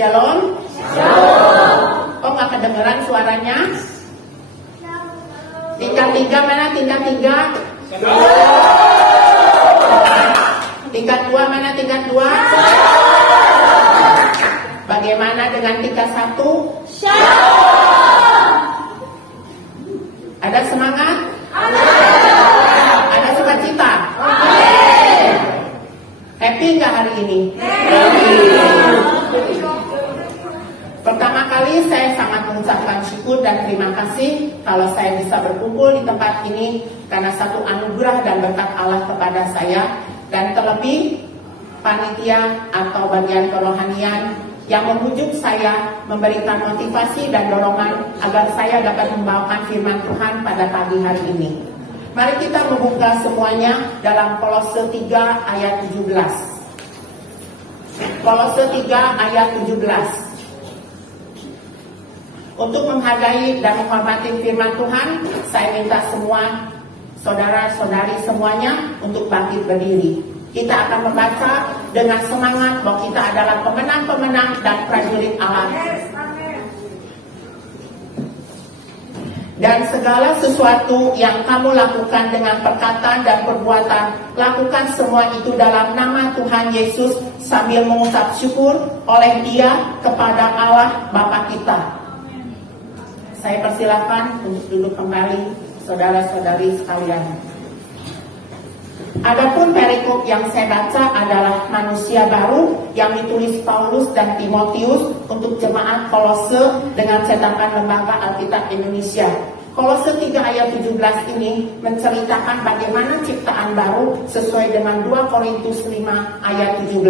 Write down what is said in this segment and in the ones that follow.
Shalom. Shalom. Oh, nggak kedengeran suaranya? Tingkat 3 mana? Tingkat 3. Tingkat 2 mana? Tingkat 2. Bagaimana dengan tingkat 1? Ada semangat? Ada sukacita? Happy nggak hari ini? Pertama kali saya sangat mengucapkan syukur dan terima kasih kalau saya bisa berkumpul di tempat ini karena satu anugerah dan berkat Allah kepada saya, dan terlebih panitia atau bagian kerohanian yang membujuk saya, memberikan motivasi dan dorongan agar saya dapat membawakan firman Tuhan pada pagi hari ini. Mari kita membuka semuanya dalam Kolose 3 ayat 17. Kolose 3 ayat 17. Untuk menghargai dan menghormati firman Tuhan, saya minta semua saudara-saudari semuanya untuk bangkit berdiri. Kita akan membaca dengan semangat bahwa kita adalah pemenang-pemenang dan prajurit Allah. Dan segala sesuatu yang kamu lakukan dengan perkataan dan perbuatan, lakukan semua itu dalam nama Tuhan Yesus sambil mengucap syukur oleh Dia kepada Allah Bapa kita. Saya persilakan untuk duduk kembali, saudara-saudari sekalian. Adapun perikop yang saya baca adalah manusia baru yang ditulis Paulus dan Timotius untuk jemaat Kolose dengan cetakan Lembaga Alkitab Indonesia. Kolose 3 ayat 17 ini menceritakan bagaimana ciptaan baru sesuai dengan 2 Korintus 5 ayat 17.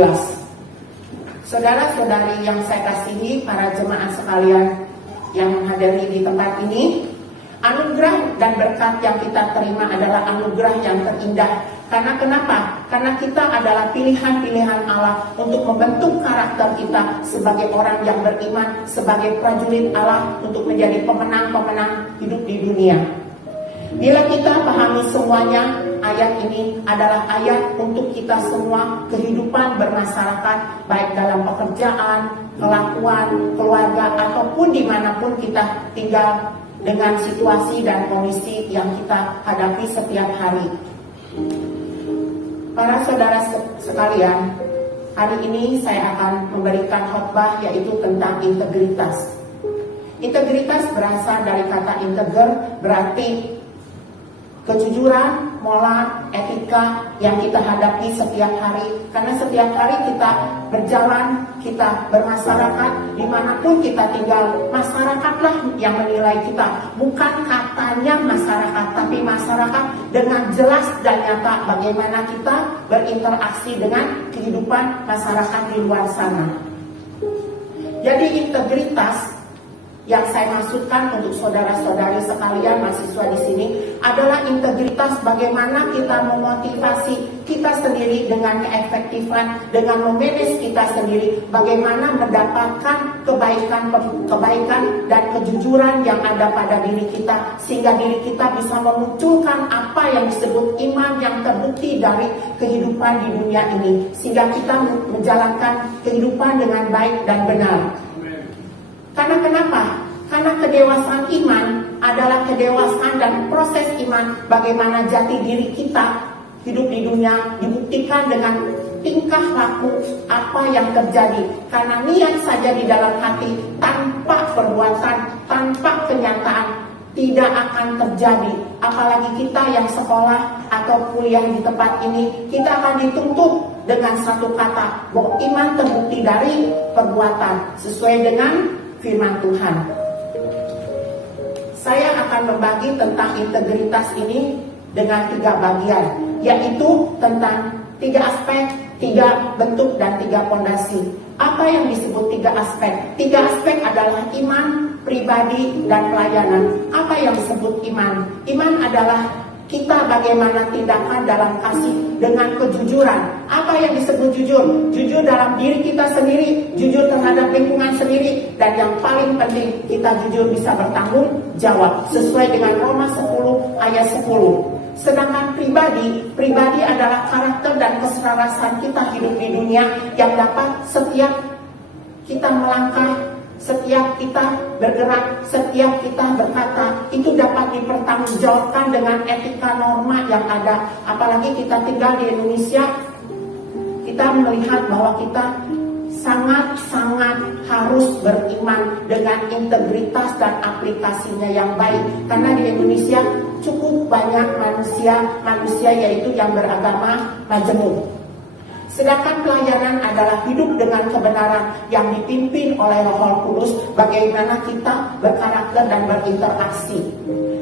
Saudara-saudari yang saya kasihi, para jemaat sekalian yang menghadiri di tempat ini, anugerah dan berkat yang kita terima adalah anugerah yang terindah. Karena kenapa? Karena kita adalah pilihan-pilihan Allah untuk membentuk karakter kita sebagai orang yang beriman, sebagai prajurit Allah untuk menjadi pemenang-pemenang hidup di dunia. Bila kita pahami semuanya, ayat ini adalah ayat untuk kita semua kehidupan bermasyarakat, baik dalam pekerjaan, kelakuan, keluarga, ataupun dimanapun kita tinggal dengan situasi dan kondisi yang kita hadapi setiap hari. Para saudara sekalian, hari ini saya akan memberikan khotbah yaitu tentang integritas. Integritas berasal dari kata integer, berarti kejujuran, moral, etika yang kita hadapi setiap hari. Karena setiap hari kita berjalan, kita bermasyarakat, dimanapun kita tinggal, masyarakatlah yang menilai kita. Bukan katanya masyarakat, tapi masyarakat dengan jelas dan nyata bagaimana kita berinteraksi dengan kehidupan masyarakat di luar sana. Jadi integritas yang saya maksudkan untuk saudara-saudari sekalian mahasiswa di sini adalah integritas bagaimana kita memotivasi kita sendiri dengan keefektifan, dengan memanage kita sendiri, bagaimana mendapatkan kebaikan dan kejujuran yang ada pada diri kita, sehingga diri kita bisa memunculkan apa yang disebut iman yang terbukti dari kehidupan di dunia ini, sehingga kita menjalankan kehidupan dengan baik dan benar. Karena kenapa? Karena kedewasaan iman adalah kedewasaan dan proses iman bagaimana jati diri kita hidup di dunia dibuktikan dengan tingkah laku apa yang terjadi. Karena niat saja di dalam hati tanpa perbuatan, tanpa kenyataan tidak akan terjadi. Apalagi kita yang sekolah atau kuliah di tempat ini, kita akan dituntut dengan satu kata bahwa iman terbukti dari perbuatan sesuai dengan firman Tuhan. Saya akan membagi tentang integritas ini dengan 3 bagian, yaitu tentang 3 aspek, 3 bentuk, dan 3 fondasi. Apa yang disebut 3 aspek? 3 aspek adalah iman, pribadi, dan pelayanan. Apa yang disebut iman? Iman adalah kita bagaimana tindakan dalam kasih dengan kejujuran. Apa yang disebut jujur? Jujur dalam diri kita sendiri, jujur terhadap lingkungan sendiri, dan yang paling penting kita jujur bisa bertanggung jawab sesuai dengan Roma 10 ayat 10. Sedangkan pribadi adalah karakter dan keselarasan kita hidup di dunia yang dapat setiap kita melangkah, setiap kita bergerak, setiap kita berkata, itu dapat dipertanggungjawabkan dengan etika norma yang ada. Apalagi kita tinggal di Indonesia, kita melihat bahwa kita sangat-sangat harus beriman dengan integritas dan aplikasinya yang baik. Karena di Indonesia cukup banyak manusia yaitu yang beragama majemuk. Sedangkan pelayanan adalah hidup dengan kebenaran yang dipimpin oleh Roh Kudus, bagaimana kita berkarakter dan berinteraksi.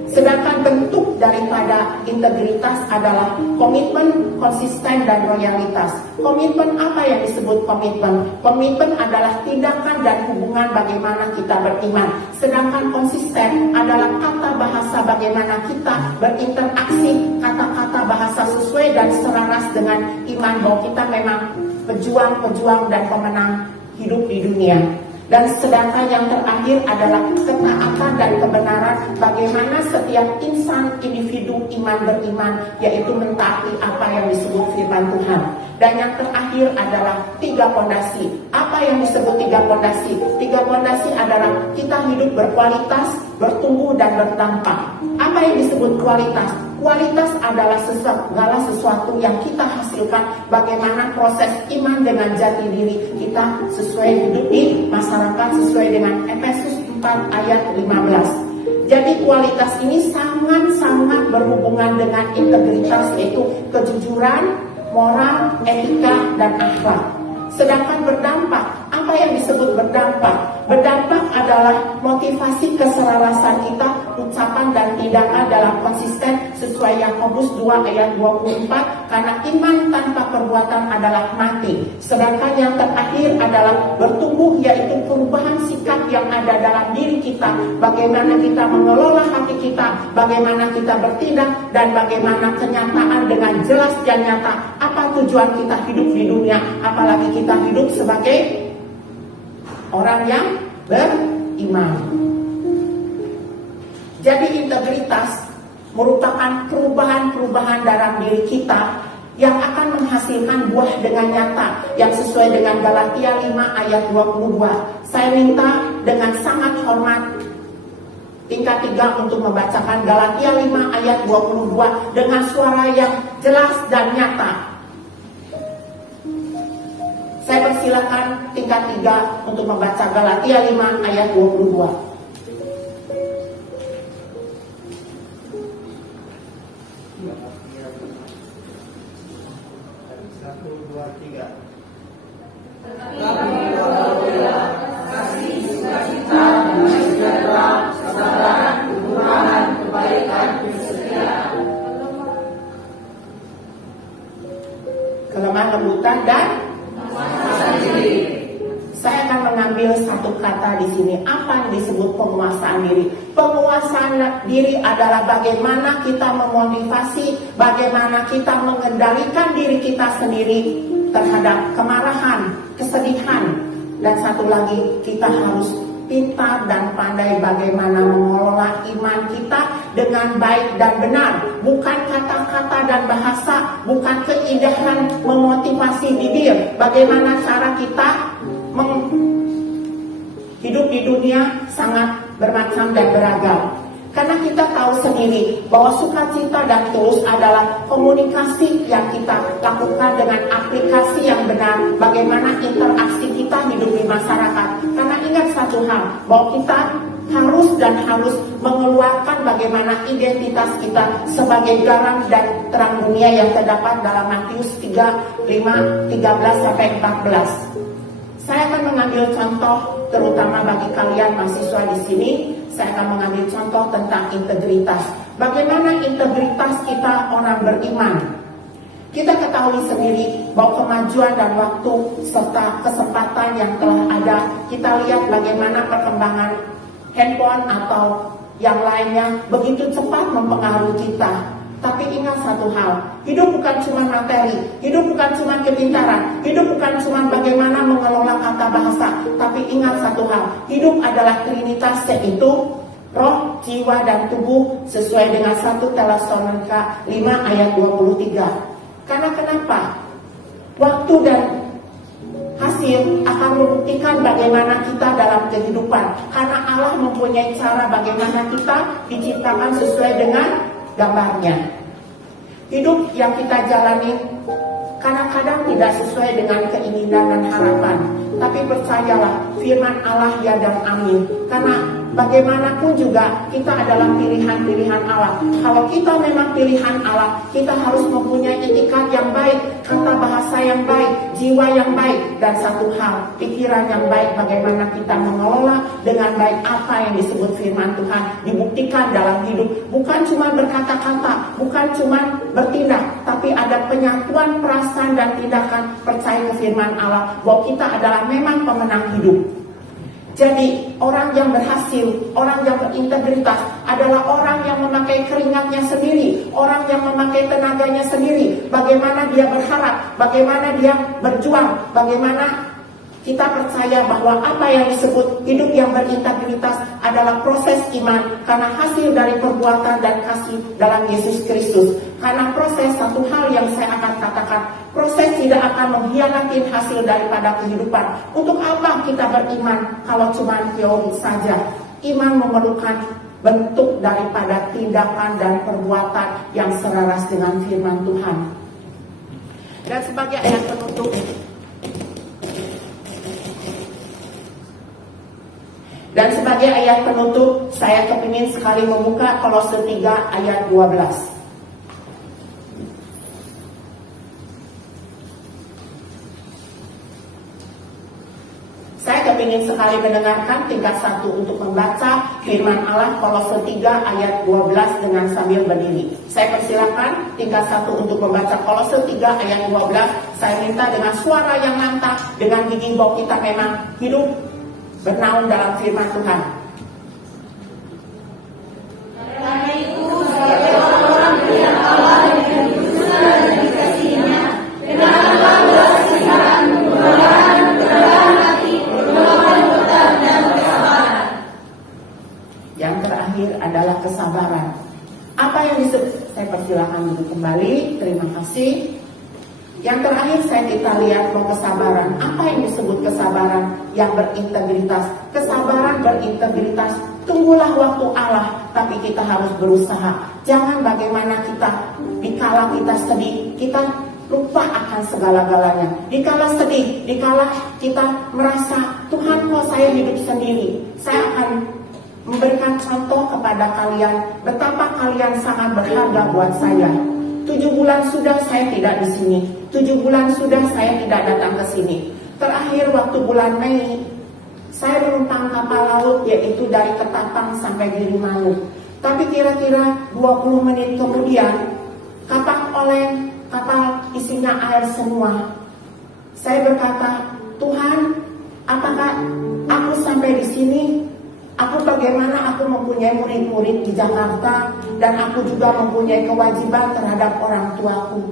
Sedangkan bentuk daripada integritas adalah komitmen, konsisten, dan loyalitas. Komitmen, apa yang disebut komitmen? Komitmen adalah tindakan dan hubungan bagaimana kita beriman. Sedangkan konsisten adalah kata bahasa bagaimana kita berinteraksi, kata-kata bahasa sesuai dan selaras dengan iman bahwa kita memang pejuang-pejuang dan pemenang hidup di dunia. Dan sedangkan yang terakhir adalah ketaatan dan kebenaran, bagaimana setiap insan individu iman beriman, yaitu mentaati apa yang disebut firman Tuhan. Dan yang terakhir adalah 3 pondasi. Apa yang disebut 3 pondasi? 3 pondasi adalah kita hidup berkualitas, bertumbuh, dan berdampak. Apa yang disebut kualitas? Kualitas adalah segala sesuatu yang kita hasilkan, bagaimana proses iman dengan jati diri kita sesuai hidup di masyarakat sesuai dengan Efesus 4 ayat 15. Jadi kualitas ini sangat-sangat berhubungan dengan integritas, yaitu kejujuran, moral, etika, dan akhlak. Sedangkan berdampak, apa yang disebut berdampak? Berdampak adalah motivasi keselarasan kita, ucapan dan tindakan dalam konsisten sesuai Yakobus 2 ayat 24, karena iman tanpa perbuatan adalah mati. Sedangkan yang terakhir adalah bertumbuh, yaitu perubahan sikap yang ada dalam diri kita, bagaimana kita mengelola hati kita, bagaimana kita bertindak, dan bagaimana kenyataan dengan jelas dan nyata apa tujuan kita hidup di dunia, apalagi kita hidup sebagai orang yang beriman. Jadi integritas merupakan perubahan-perubahan dalam diri kita yang akan menghasilkan buah dengan nyata yang sesuai dengan Galatia 5 ayat 22. Saya minta dengan sangat hormat tingkat 3 untuk membacakan Galatia 5 ayat 22 dengan suara yang jelas dan nyata. Saya persilakan tingkat 3 untuk membaca Galatia 5 ayat 22. Kelemahan, lembutan, dan saya akan mengambil satu kata di sini. Apa yang disebut penguasaan diri? Penguasaan diri adalah bagaimana kita memotivasi, bagaimana kita mengendalikan diri kita sendiri terhadap kemarahan, kesedihan, dan satu lagi kita harus pintar dan pandai bagaimana mengelola iman kita dengan baik dan benar, bukan kata-kata dan bahasa, bukan keindahan memotivasi bibir. Bagaimana cara kita hidup di dunia sangat bermacam dan beragam. Karena kita tahu sendiri bahwa sukacita dan tulus adalah komunikasi yang kita lakukan dengan aplikasi yang benar, bagaimana interaksi kita hidup di masyarakat. Karena ingat satu hal, bahwa kita harus mengeluarkan bagaimana identitas kita sebagai garam dan terang dunia yang terdapat dalam Matius 3:13-14. Saya akan mengambil contoh terutama bagi kalian mahasiswa di sini. Saya akan mengambil contoh tentang integritas. Bagaimana integritas kita orang beriman? Kita ketahui sendiri bahwa kemajuan dan waktu serta kesempatan yang telah ada, kita lihat bagaimana perkembangan handphone atau yang lainnya begitu cepat mempengaruhi kita. Tapi ingat satu hal, hidup bukan cuma materi, hidup bukan cuma kepintaran, hidup bukan cuma bagaimana mengelola kata bahasa. Tapi ingat satu hal, hidup adalah trinitas, yaitu roh, jiwa, dan tubuh sesuai dengan 1 Tesalonika 5 ayat 23. Karena kenapa? Waktu dan hasil berhasil akan membuktikan bagaimana kita dalam kehidupan. Karena Allah mempunyai cara bagaimana kita diciptakan sesuai dengan gambarnya. Hidup yang kita jalani kadang-kadang tidak sesuai dengan keinginan dan harapan. Tapi percayalah, firman Allah ya dan amin. Karena bagaimanapun juga kita adalah pilihan-pilihan Allah. Kalau kita memang pilihan Allah, kita harus mempunyai etikat yang baik, kata bahasa yang baik, jiwa yang baik, dan satu hal, pikiran yang baik. Bagaimana kita mengelola dengan baik apa yang disebut firman Tuhan dibuktikan dalam hidup. Bukan cuma berkata-kata, bukan cuma bertindak, tapi ada penyatuan perasaan dan tindakan percaya ke firman Allah bahwa kita adalah memang pemenang hidup. Jadi orang yang berhasil, orang yang berintegritas adalah orang yang memakai keringatnya sendiri, orang yang memakai tenaganya sendiri. Bagaimana dia berharap, bagaimana dia berjuang, bagaimana kita percaya bahwa apa yang disebut hidup yang berintegritas adalah proses iman karena hasil dari perbuatan dan kasih dalam Yesus Kristus. Karena proses, satu hal yang saya akan katakan, proses tidak akan mengkhianati hasil daripada kehidupan. Untuk apa kita beriman kalau cuma teori saja? Iman memerlukan bentuk daripada tindakan dan perbuatan yang selaras dengan firman Tuhan. Dan sebagai ayat penutup, saya kepingin sekali membuka Kolose 3 ayat 12. Saya kepingin sekali mendengarkan tingkat 1 untuk membaca firman Allah Kolose 3 ayat 12 dengan sambil berdiri. Saya persilakan tingkat 1 untuk membaca Kolose 3 ayat 12. Saya minta dengan suara yang lantang, dengan gigi bahwa kita memang hidup bernaung dalam firman Tuhan. Karena itu, sebagai orang-orang yang Allah dengan kekudusan dan dikasihnya, kenallah berkasihan, kemudahan hati, pertolongan benar dan kesabaran. Yang terakhir adalah kesabaran. Apa yang disebut? Saya persilakan duduk kembali. Terima kasih. Yang terakhir kita lihat bahwa kesabaran. Apa yang disebut kesabaran yang berintegritas? Kesabaran berintegritas. Tunggulah waktu Allah, tapi kita harus berusaha. Jangan bagaimana kita, dikala kita sedih, kita lupa akan segala-galanya. Dikala sedih, dikala kita merasa, Tuhan kok saya hidup sendiri. Saya akan memberikan contoh kepada kalian, betapa kalian sangat berharga buat saya. 7 bulan sudah saya tidak di sini. 7 bulan sudah saya tidak datang ke sini. Terakhir waktu bulan Mei, saya menumpang kapal laut, yaitu dari Ketapang sampai Gilimanuk. Tapi kira-kira 20 menit kemudian, kapal oleng, kapal isinya air semua. Saya berkata, Tuhan, apakah aku sampai di sini? Aku bagaimana aku mempunyai murid-murid di Jakarta, dan aku juga mempunyai kewajiban terhadap orang tuaku.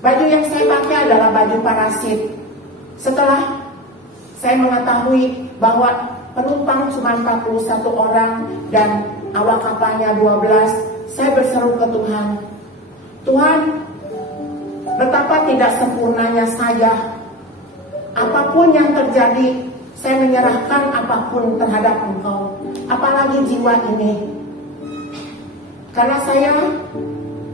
Baju yang saya pakai adalah baju parasit. Setelah saya mengetahui bahwa penumpang cuma 41 orang dan awak kapalnya 12, saya berseru ke Tuhan. Tuhan, betapa tidak sempurnanya saya. Apapun yang terjadi, saya menyerahkan apapun terhadap Engkau, apalagi jiwa ini. Karena saya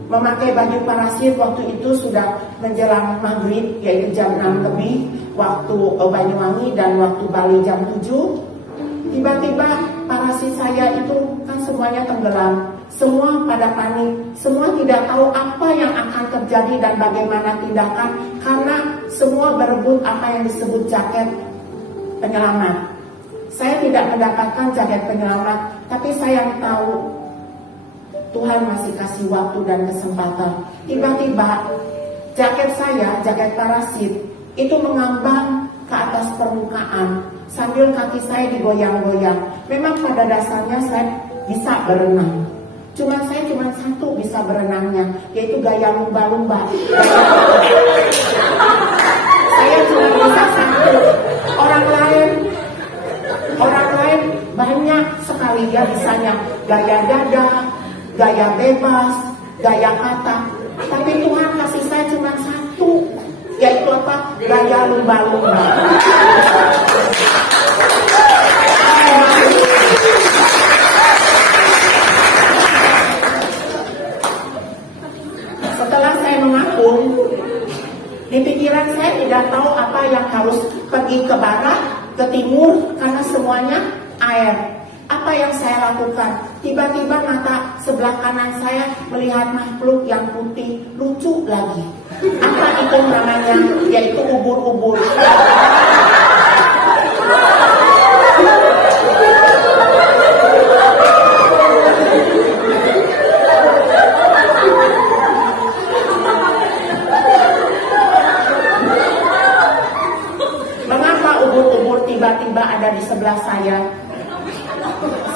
memakai baju parasit waktu itu sudah menjelang maghrib, yaitu jam 6 lebih, waktu Banyuwangi, dan waktu Bali jam 7. Tiba-tiba parasit saya itu kan semuanya tenggelam. Semua pada panik, semua tidak tahu apa yang akan terjadi dan bagaimana tindakan, karena semua berebut apa yang disebut jaket penyelamat. Saya tidak mendapatkan jaket penyelamat, tapi saya tahu Tuhan masih kasih waktu dan kesempatan. Tiba-tiba jaket saya, jaket parasit, itu mengambang ke atas permukaan sambil kaki saya digoyang-goyang. Memang pada dasarnya saya bisa berenang, saya cuma satu bisa berenangnya, yaitu gaya lumba-lumba. Saya cuma bisa satu. Orang lain banyak sekali dia bisanya, gaya dada, gaya bebas, gaya kata. Tapi Tuhan kasih saya cuma satu, yaitu apa? Gaya lumba-lumba. Setelah saya mengaku, di pikiran saya tidak tahu apa yang harus pergi ke barat, ke timur, karena semuanya air. Apa yang saya lakukan? Tiba-tiba mata sebelah kanan saya melihat makhluk yang putih, lucu lagi. Apa itu namanya? Yaitu ubur-ubur. Mengapa ubur-ubur tiba-tiba ada di sebelah saya?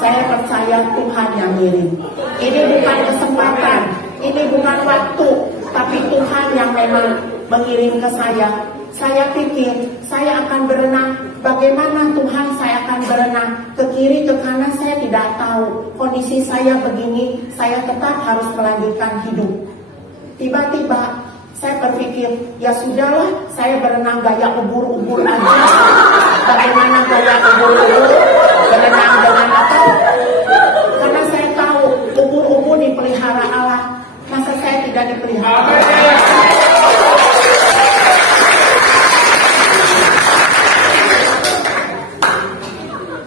Saya percaya Tuhan yang ngirim. Ini bukan kesempatan, ini bukan waktu, tapi Tuhan yang memang mengirim ke saya. Saya pikir saya akan berenang. Bagaimana Tuhan saya akan berenang? Ke kiri, ke kanan saya tidak tahu. Kondisi saya begini, saya tetap harus melanjutkan hidup. Tiba-tiba saya berpikir, ya sudahlah, saya berenang gaya ubur-ubur aja. Bagaimana gaya ubur-ubur? Berenang dengan apa? Karena saya tahu ubur-ubur dipelihara Allah. Masa saya tidak dipelihara?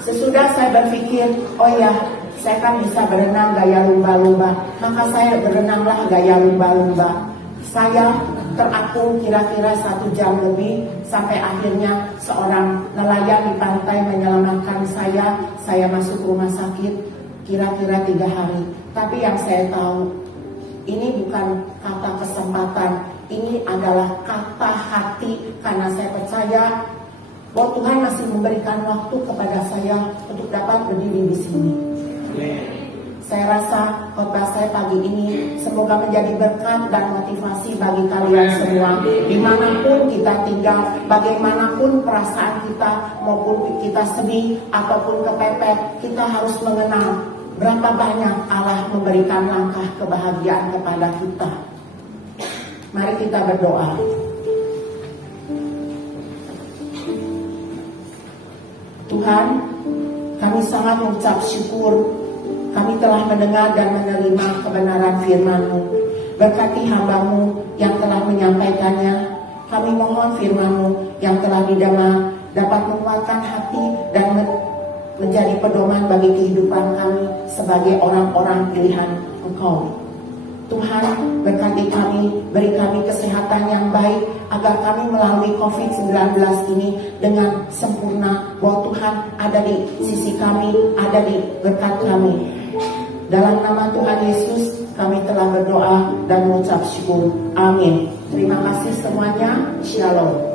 Sesudah saya berpikir, oh ya, saya kan bisa berenang gaya lumba-lumba. Maka saya berenanglah gaya lumba-lumba. Saya terapung kira-kira 1 jam lebih, sampai akhirnya seorang nelayan di pantai menyelamatkan saya. Saya masuk rumah sakit kira-kira 3 hari. Tapi yang saya tahu, ini bukan kata kesempatan, ini adalah kata hati, karena saya percaya bahwa Tuhan masih memberikan waktu kepada saya untuk dapat berdiri di sini. Saya rasa khotbah saya pagi ini semoga menjadi berkat dan motivasi bagi kalian semua. Dimanapun kita tinggal, bagaimanapun perasaan kita, maupun kita sedih ataupun kepepet, kita harus mengenal berapa banyak Allah memberikan langkah kebahagiaan kepada kita. Mari kita berdoa. Tuhan, kami sangat mengucap syukur. Kami telah mendengar dan menerima kebenaran firman-Mu. Berkati hamba-Mu yang telah menyampaikannya. Kami mohon firman-Mu yang telah didengar dapat menguatkan hati dan menjadi pedoman bagi kehidupan kami sebagai orang-orang pilihan Engkau. Tuhan, berkati kami, beri kami kesehatan yang baik agar kami melalui COVID-19 ini dengan sempurna, bahwa Tuhan ada di sisi kami, ada di berkat kami. Dalam nama Tuhan Yesus kami telah berdoa dan mengucap syukur. Amin. Terima kasih semuanya. Shalom.